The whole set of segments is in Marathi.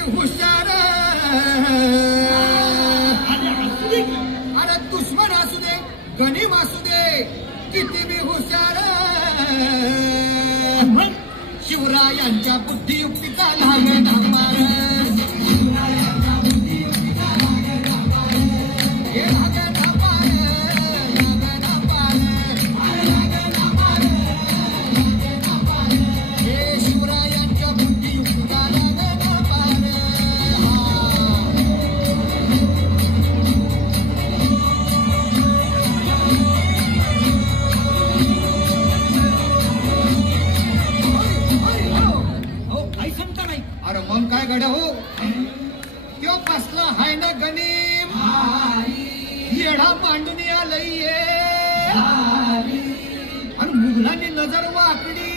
मी हुशार अरे दुश्मन असू दे गणिम असू दे किती मी हुशार शिवरायांच्या बुद्धियुक्तीचा लागे धामार काय गड्या हो त्यो कसला हाय ना गणिम येडा मांडणी आलंय आणि मुघलांनी नजर वाकडी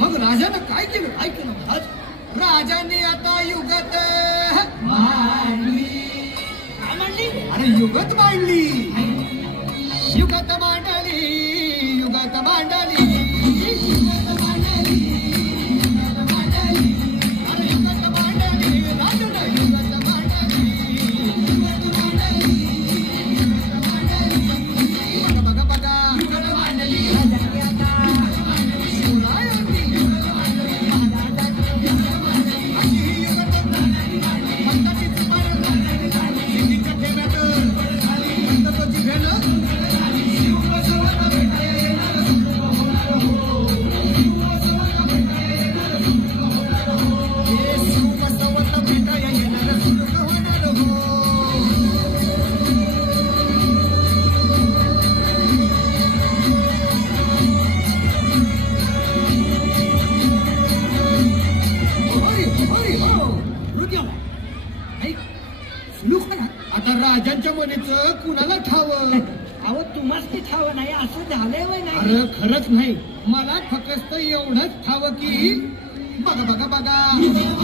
मग राजानं काय केलं ऐकलं महाराज राजाने आता युगत मांडली अरे युगत मांडली युगत मांडली युगत मांडली आता राजांच्या मनेचं कुणाला ठावं अहो तुम्हाच ते ठावं नाही असं झालंय वय नाही अरे खरंच नाही मला फक्त एवढंच ठावं की बघा बघा बघा